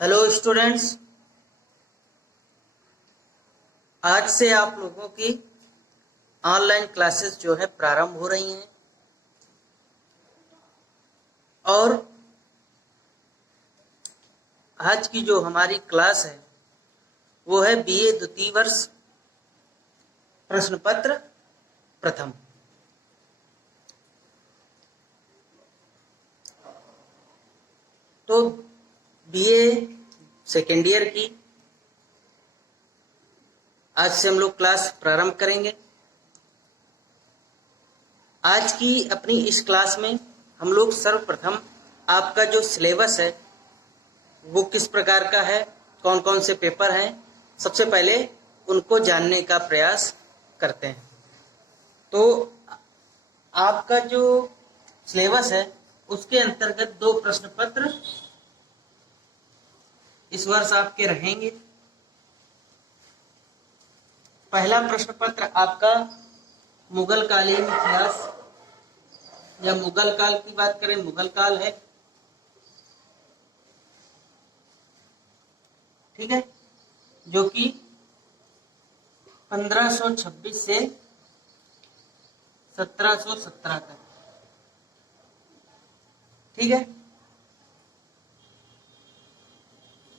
Hello students, आज से आप लोगों की ऑनलाइन क्लासेस जो है प्रारंभ हो रही हैं और आज की जो हमारी क्लास है वो है बीए द्वितीय वर्ष प्रश्न पत्र प्रथम। तो बीए सेकेंड ईयर की आज से हम लोग क्लास प्रारंभ करेंगे। आज की अपनी इस क्लास में हम लोग सर्वप्रथम आपका जो सिलेबस है वो किस प्रकार का है, कौन कौन से पेपर हैं, सबसे पहले उनको जानने का प्रयास करते हैं। तो आपका जो सिलेबस है उसके अंतर्गत 2 प्रश्न पत्र इस वर्ष आपके रहेंगे। पहला प्रश्न पत्र आपका मुगल कालीन इतिहास या मुगल काल की बात करें मुगल काल है, ठीक है, जो कि 1526 से 1717 तक, ठीक है।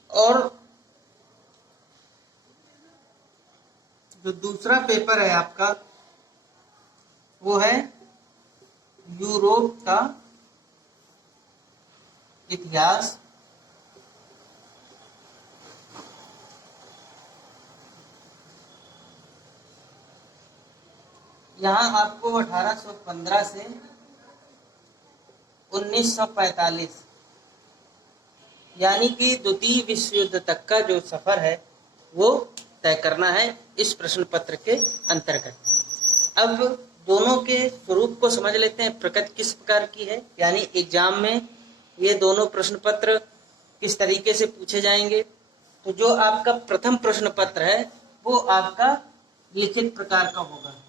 और जो दूसरा पेपर है आपका वो है यूरोप का इतिहास, यहाँ आपको 1815 से 1945 यानी कि द्वितीय विश्व युद्ध तक का जो सफर है वो तय करना है इस प्रश्न पत्र के अंतर्गत। अब दोनों के स्वरूप को समझ लेते हैं, प्रकृति किस प्रकार की है, यानी एग्जाम में ये दोनों प्रश्न पत्र किस तरीके से पूछे जाएंगे। तो जो आपका प्रथम प्रश्न पत्र है वो आपका लिखित प्रकार का होगा।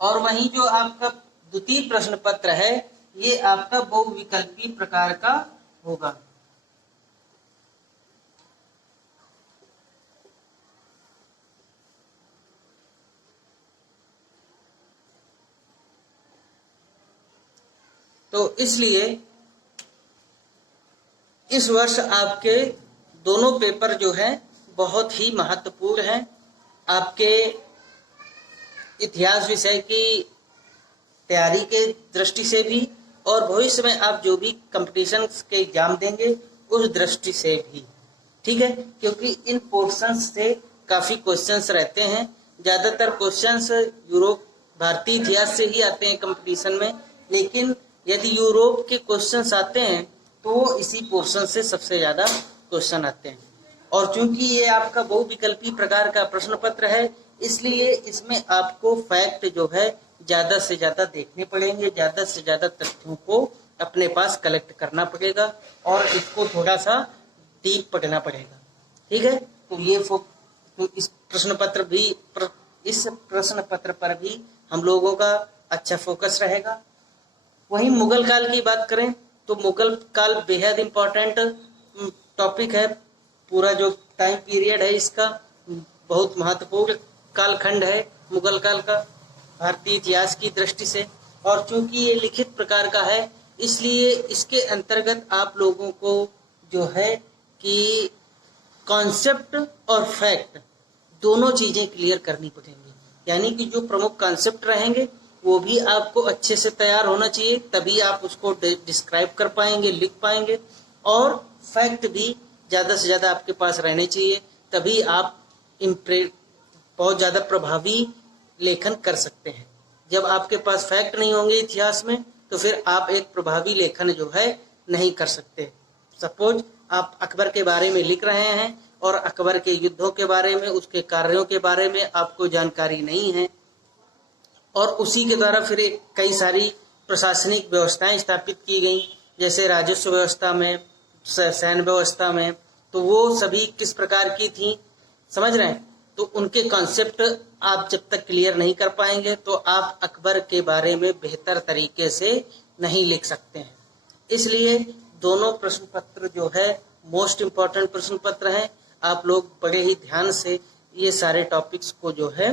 और वहीं जो आपका द्वितीय प्रश्न पत्र है ये आपका बहुविकल्पी प्रकार का होगा। तो इसलिए इस वर्ष आपके दोनों पेपर जो है बहुत ही महत्वपूर्ण हैं। आपके इतिहास विषय की तैयारी के दृष्टि से भी और भविष्य में आप जो भी कंपटीशन के एग्जाम देंगे उस दृष्टि से भी, ठीक है, क्योंकि इन पोर्शंस से काफी क्वेश्चंस रहते हैं। ज्यादातर क्वेश्चंस यूरोप भारतीय इतिहास से ही आते हैं कंपटीशन में, लेकिन यदि यूरोप के क्वेश्चंस आते हैं तो वो इसी पोर्शन से सबसे ज्यादा क्वेश्चन आते हैं। और चूंकि ये आपका बहुविकल्पी प्रकार का प्रश्न पत्र है इसलिए इसमें आपको फैक्ट जो है ज्यादा से ज्यादा देखने पड़ेंगे, ज्यादा से ज्यादा तथ्यों को अपने पास कलेक्ट करना पड़ेगा और इसको थोड़ा सा डीप पढ़ना पड़ेगा, ठीक है। तो ये तो इस प्रश्न पत्र पर भी हम लोगों का अच्छा फोकस रहेगा। वहीं मुगल काल की बात करें तो मुगल काल बेहद इम्पोर्टेंट टॉपिक है। पूरा जो टाइम पीरियड है इसका बहुत महत्वपूर्ण कालखंड है मुगल काल का भारतीय इतिहास की दृष्टि से। और चूंकि ये लिखित प्रकार का है इसलिए इसके अंतर्गत आप लोगों को जो है कि कॉन्सेप्ट और फैक्ट दोनों चीजें क्लियर करनी पड़ेंगी, यानी कि जो प्रमुख कॉन्सेप्ट रहेंगे वो भी आपको अच्छे से तैयार होना चाहिए, तभी आप उसको डिस्क्राइब कर पाएंगे, लिख पाएंगे। और फैक्ट भी ज्यादा से ज्यादा आपके पास रहने चाहिए, तभी आप बहुत ज्यादा प्रभावी लेखन कर सकते हैं। जब आपके पास फैक्ट नहीं होंगे इतिहास में तो फिर आप एक प्रभावी लेखन जो है नहीं कर सकते। सपोज आप अकबर के बारे में लिख रहे हैं और अकबर के युद्धों के बारे में, उसके कार्यों के बारे में आपको जानकारी नहीं है और उसी के द्वारा फिर कई सारी प्रशासनिक व्यवस्थाएं स्थापित की गई, जैसे राजस्व व्यवस्था में, सैन्य व्यवस्था में, तो वो सभी किस प्रकार की थी, समझ रहे हैं। तो उनके कॉन्सेप्ट आप जब तक क्लियर नहीं कर पाएंगे तो आप अकबर के बारे में बेहतर तरीके से नहीं लिख सकते हैं। इसलिए दोनों प्रश्न पत्र जो है मोस्ट इम्पॉर्टेंट प्रश्न पत्र हैं। आप लोग बड़े ही ध्यान से ये सारे टॉपिक्स को जो है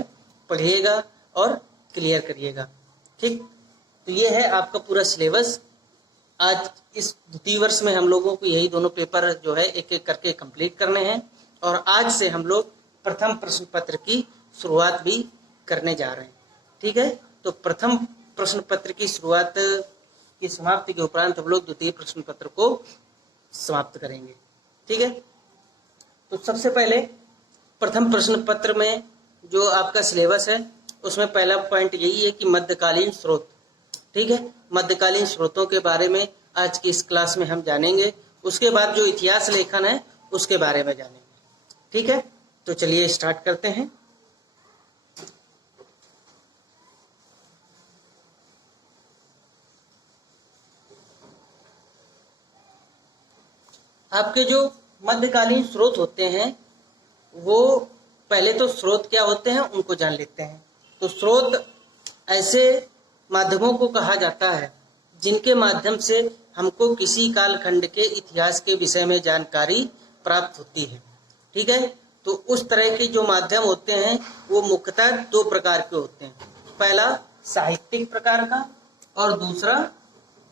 पढ़िएगा और क्लियर करिएगा। ठीक, तो ये है आपका पूरा सिलेबस। आज इस द्वितीय वर्ष में हम लोगों को यही दोनों पेपर जो है एक एक करके कंप्लीट करने हैं और आज से हम लोग प्रथम प्रश्न पत्र की शुरुआत भी करने जा रहे हैं। ठीक है, तो प्रथम प्रश्न पत्र की शुरुआत की समाप्ति के उपरांत हम लोग द्वितीय प्रश्न पत्र को समाप्त करेंगे। ठीक है, तो सबसे पहले प्रथम प्रश्न पत्र में जो आपका सिलेबस है उसमें पहला पॉइंट यही है कि मध्यकालीन स्रोत। ठीक है, मध्यकालीन स्रोतों के बारे में आज की इस क्लास में हम जानेंगे। उसके बाद जो इतिहास लेखन है उसके बारे में जानेंगे। ठीक है, तो चलिए स्टार्ट करते हैं। आपके जो मध्यकालीन स्रोत होते हैं वो पहले तो स्रोत क्या होते हैं उनको जान लेते हैं। तो स्रोत ऐसे माध्यमों को कहा जाता है जिनके माध्यम से हमको किसी कालखंड के इतिहास के विषय में जानकारी प्राप्त होती है। ठीक है, तो उस तरह के जो माध्यम होते हैं वो मुख्यतः दो प्रकार के होते हैं। पहला साहित्यिक प्रकार का और दूसरा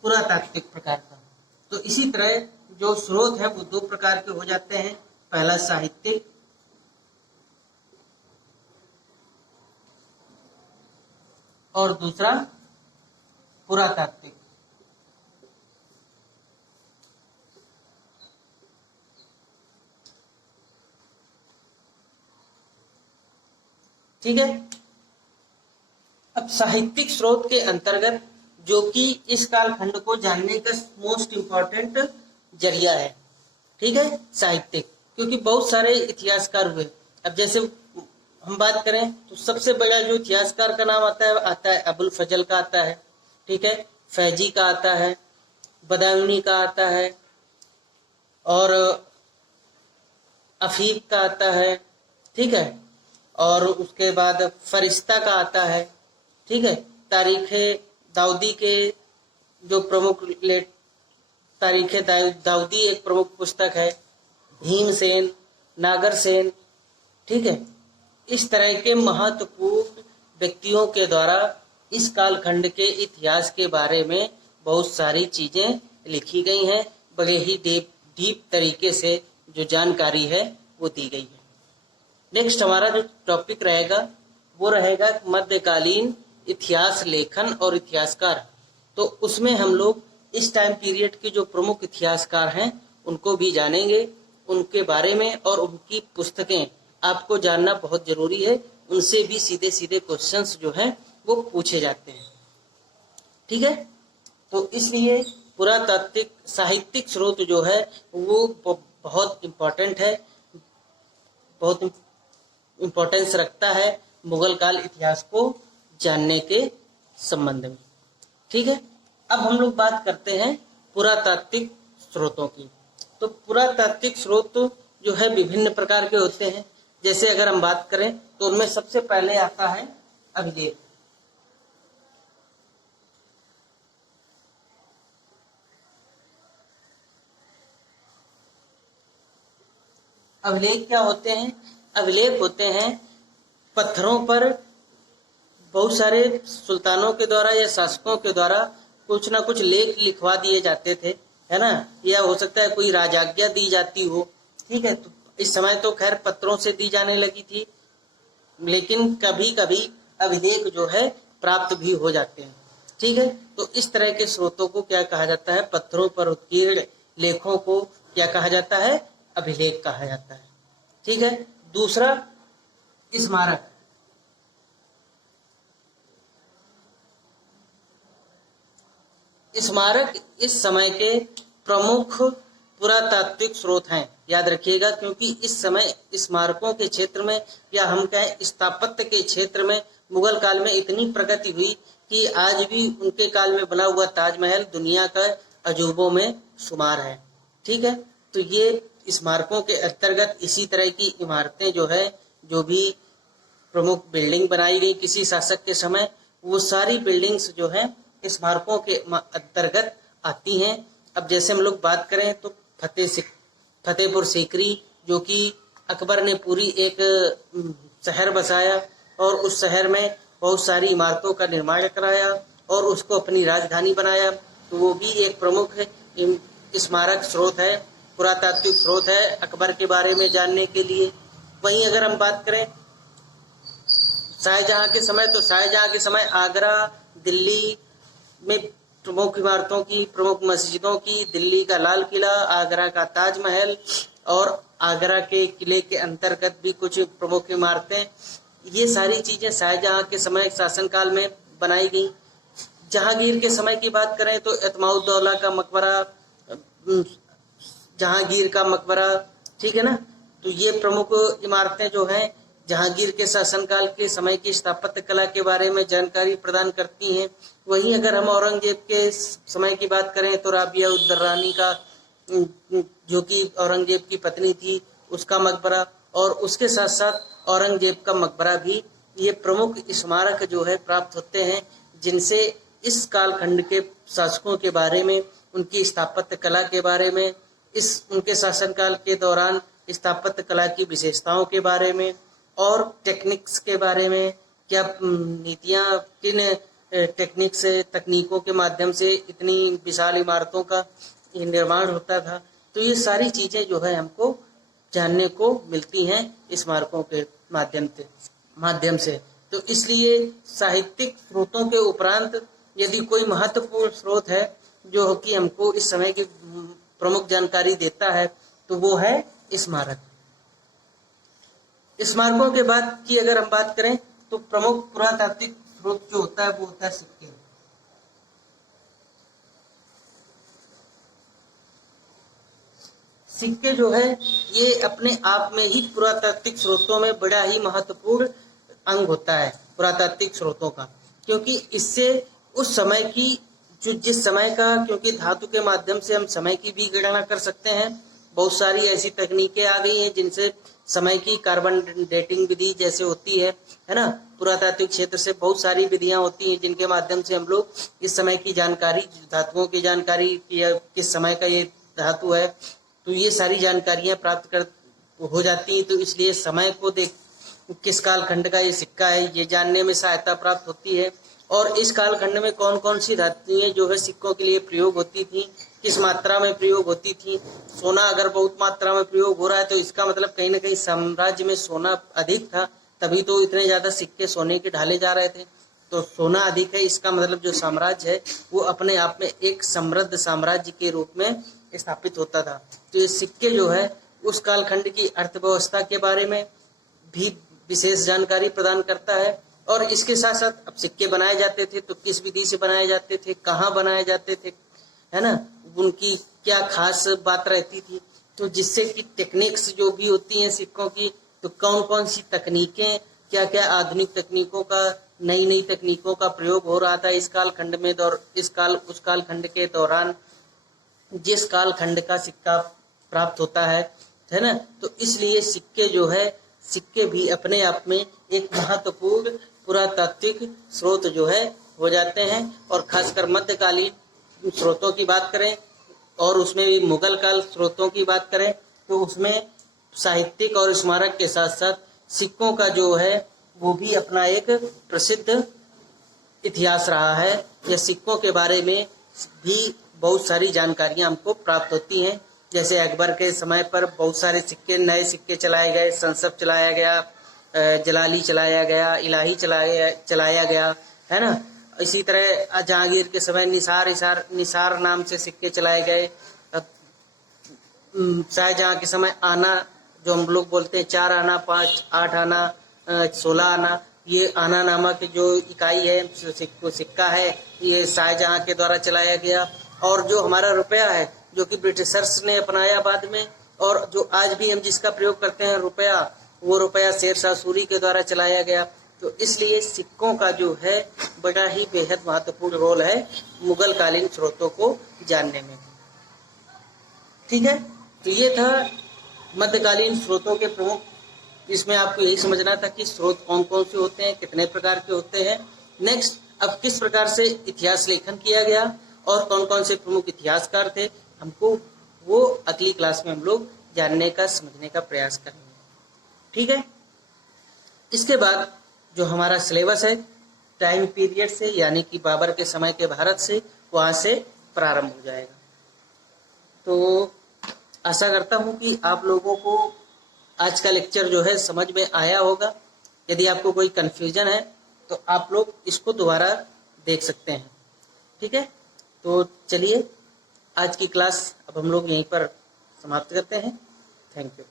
पुरातात्विक प्रकार का। तो इसी तरह जो स्रोत है वो दो प्रकार के हो जाते हैं। पहला साहित्यिक और दूसरा पुरातात्विक। ठीक है, अब साहित्यिक स्रोत के अंतर्गत जो कि इस कालखंड को जानने का मोस्ट इम्पोर्टेंट जरिया है। ठीक है, साहित्यिक, क्योंकि बहुत सारे इतिहासकार हुए। अब जैसे हम बात करें तो सबसे बड़ा जो इतिहासकार का नाम आता है अबुल फजल का आता है। ठीक है, फैजी का आता है, बदायूनी का आता है और अफीफ का आता है। ठीक है, और उसके बाद फरिश्ता का आता है। ठीक है, तारीख दाऊदी के जो प्रमुख तारीख दाऊदी एक प्रमुख पुस्तक है। भीमसेन, नागरसेन। ठीक है, इस तरह के महत्वपूर्ण व्यक्तियों के द्वारा इस कालखंड के इतिहास के बारे में बहुत सारी चीजें लिखी गई हैं। बड़े ही डीप तरीके से जो जानकारी है वो दी गई है। नेक्स्ट हमारा जो टॉपिक रहेगा वो रहेगा मध्यकालीन इतिहास लेखन और इतिहासकार। तो उसमें हम लोग इस टाइम पीरियड के जो प्रमुख इतिहासकार हैं उनको भी जानेंगे, उनके बारे में, और उनकी पुस्तकें आपको जानना बहुत जरूरी है। उनसे भी सीधे सीधे क्वेश्चंस जो हैं वो पूछे जाते हैं। ठीक है, तो इसलिए पुरातात्विक साहित्यिक स्रोत जो है वो बहुत इम्पोर्टेंट है, बहुत इम्पोर्टेंस रखता है मुगल काल इतिहास को जानने के संबंध में। ठीक है, अब हम लोग बात करते हैं पुरातात्विक स्रोतों की। तो पुरातात्विक स्रोत जो है विभिन्न प्रकार के होते हैं। जैसे अगर हम बात करें तो उनमें सबसे पहले आता है अभिलेख। अभिलेख क्या होते हैं? अभिलेख होते हैं पत्थरों पर बहुत सारे सुल्तानों के द्वारा या शासकों के द्वारा कुछ ना कुछ लेख लिखवा दिए जाते थे, है ना, या हो सकता है कोई राजाज्ञा दी जाती हो। ठीक है, तो इस समय तो खैर पत्रों से दी जाने लगी थी, लेकिन कभी कभी अभिलेख जो है प्राप्त भी हो जाते हैं। ठीक है, तो इस तरह के स्रोतों को क्या कहा जाता है? पत्थरों पर उत्कीर्ण लेखों को क्या कहा जाता है? अभिलेख कहा जाता है। ठीक है, दूसरा स्मारक। स्मारक इस समय के प्रमुख पुरातात्विक स्रोत हैं, याद रखिएगा, क्योंकि इस समय स्मारकों के क्षेत्र में या हम कहें स्थापत्य के क्षेत्र में मुगल काल में इतनी प्रगति हुई कि आज भी उनके काल में बना हुआ ताजमहल दुनिया का अजूबों में शुमार है। ठीक है, तो ये स्मारकों के अंतर्गत इसी तरह की इमारतें जो है, जो भी प्रमुख बिल्डिंग बनाई गई किसी शासक के समय, वो सारी बिल्डिंग्स जो हैं स्मारकों के अंतर्गत आती हैं। अब जैसे हम लोग बात करें तो फतेहपुर सीकरी, जो कि अकबर ने पूरी एक शहर बसाया और उस शहर में बहुत सारी इमारतों का निर्माण कराया और उसको अपनी राजधानी बनाया, तो वो भी एक प्रमुख स्मारक स्रोत है, पुरातात्विक स्रोत है अकबर के बारे में जानने के लिए। वहीं अगर हम बात करें शाहजहां के समय, तो शाहजहां के समय आगरा, दिल्ली में प्रमुख इमारतों की, प्रमुख मस्जिदों की, दिल्ली का लाल किला, आगरा का ताजमहल और आगरा के किले के अंतर्गत भी कुछ प्रमुख इमारतें, ये सारी चीजें शाहजहां के समय शासनकाल में बनाई गई। जहांगीर के समय की बात करें तो एतमाउद्दौला का मकबरा, जहांगीर का मकबरा, ठीक है ना, तो ये प्रमुख इमारतें जो हैं जहांगीर के शासनकाल के समय की स्थापत्य कला के बारे में जानकारी प्रदान करती हैं। वहीं अगर हम औरंगजेब के समय की बात करें तो राबिया उद दर्रानी का, जो कि औरंगजेब की पत्नी थी, उसका मकबरा और उसके साथ साथ औरंगजेब का मकबरा भी, ये प्रमुख स्मारक जो है प्राप्त होते हैं, जिनसे इस कालखंड के शासकों के बारे में, उनकी स्थापत्य कला के बारे में, उनके शासनकाल के दौरान स्थापत्य कला की विशेषताओं के बारे में और टेक्निक्स के बारे में, क्या नीतियाँ, किन टेक्निक्स तकनीकों के माध्यम से इतनी विशाल इमारतों का निर्माण होता था, तो ये सारी चीजें जो है हमको जानने को मिलती हैं स्मारकों के माध्यम से। तो इसलिए साहित्यिक स्रोतों के उपरांत यदि कोई महत्वपूर्ण स्रोत है जो कि हमको इस समय की प्रमुख जानकारी देता है, तो वो है स्मारक। स्मारकों के बाद की अगर हम बात करें तो प्रमुख पुरातात्विक स्रोत जो होता है वो होता है सिक्के। सिक्के जो है ये अपने आप में ही पुरातात्विक स्रोतों में बड़ा ही महत्वपूर्ण अंग होता है पुरातात्विक स्रोतों का, क्योंकि इससे उस समय की जिस समय का, क्योंकि धातु के माध्यम से हम समय की भी गणना कर सकते हैं। बहुत सारी ऐसी तकनीकें आ गई हैं जिनसे समय की कार्बन डेटिंग विधि जैसे होती है ना, पुरातात्विक क्षेत्र से बहुत सारी विधियां होती हैं जिनके माध्यम से हम लोग इस समय की जानकारी, धातुओं की जानकारी, किस समय का ये धातु है, तो ये सारी जानकारियां प्राप्त कर हो जाती हैं। तो इसलिए समय को देख किस कालखंड का ये सिक्का है ये जानने में सहायता प्राप्त होती है। और इस कालखंड में कौन कौन सी धातुएं जो है सिक्कों के लिए प्रयोग होती थी, किस मात्रा में प्रयोग होती थी। सोना अगर बहुत मात्रा में प्रयोग हो रहा है तो इसका मतलब कहीं ना कहीं साम्राज्य में सोना अधिक था, तभी तो इतने ज्यादा सिक्के सोने के ढाले जा रहे थे। तो सोना अधिक है, इसका मतलब जो साम्राज्य है वो अपने आप में एक समृद्ध साम्राज्य के रूप में स्थापित होता था। तो ये सिक्के जो है उस कालखंड की अर्थव्यवस्था के बारे में भी विशेष जानकारी प्रदान करता है। और इसके साथ साथ अब सिक्के बनाए जाते थे तो किस विधि से बनाए जाते थे, कहाँ बनाए जाते थे, है ना, उनकी क्या खास बात रहती थी, तो जिससे कि टेक्निक्स जो भी होती हैं सिक्कों की, तो कौन कौन सी तकनीकें, क्या क्या आधुनिक तकनीकों का, नई नई तकनीकों का प्रयोग हो रहा था इस कालखंड में, उस कालखंड के दौरान जिस कालखंड का सिक्का प्राप्त होता है ना। तो इसलिए सिक्के जो है, सिक्के भी अपने आप में एक महत्वपूर्ण पुरातात्विक स्रोत जो है हो जाते हैं। और खासकर मध्यकालीन स्रोतों की बात करें और उसमें भी मुगल काल स्रोतों की बात करें तो उसमें साहित्यिक और स्मारक के साथ साथ सिक्कों का जो है वो भी अपना एक प्रसिद्ध इतिहास रहा है। या सिक्कों के बारे में भी बहुत सारी जानकारियां हमको प्राप्त होती हैं। जैसे अकबर के समय पर बहुत सारे सिक्के, नए सिक्के चलाए गए, संसब चलाया गया, जलाली चलाया गया, इलाही चलाया गया, है ना। इसी तरह जहांगीर के समय निसार नाम से सिक्के चलाए गए। शाहजहां के समय आना, जो हम लोग बोलते हैं 4 आना, 5, 8 आना, 16 आना, ये आना नामक जो इकाई है, सिक्का है, ये शाहजहां के द्वारा चलाया गया। और जो हमारा रुपया है जो कि ब्रिटिशर्स ने अपनाया बाद में, और जो आज भी हम जिसका प्रयोग करते हैं रुपया, वो रुपया शेरशाह सूरी के द्वारा चलाया गया। तो इसलिए सिक्कों का जो है बड़ा ही बेहद महत्वपूर्ण रोल है मुगल कालीन स्रोतों को जानने में। ठीक है, तो ये था मध्यकालीन स्रोतों के प्रमुख इसमें आपको यही समझना था कि स्रोत कौन कौन से होते हैं, कितने प्रकार के होते हैं। नेक्स्ट, अब किस प्रकार से इतिहास लेखन किया गया और कौन कौन से प्रमुख इतिहासकार थे, हमको वो अगली क्लास में हम लोग जानने का, समझने का प्रयास करेंगे। ठीक है। इसके बाद जो हमारा सिलेबस है टाइम पीरियड से, यानी कि बाबर के समय के भारत से, वहां से प्रारंभ हो जाएगा। तो आशा करता हूं कि आप लोगों को आज का लेक्चर जो है समझ में आया होगा। यदि आपको कोई कन्फ्यूजन है तो आप लोग इसको दोबारा देख सकते हैं। ठीक है। तो चलिए आज की क्लास अब हम लोग यहीं पर समाप्त करते हैं। Thank you.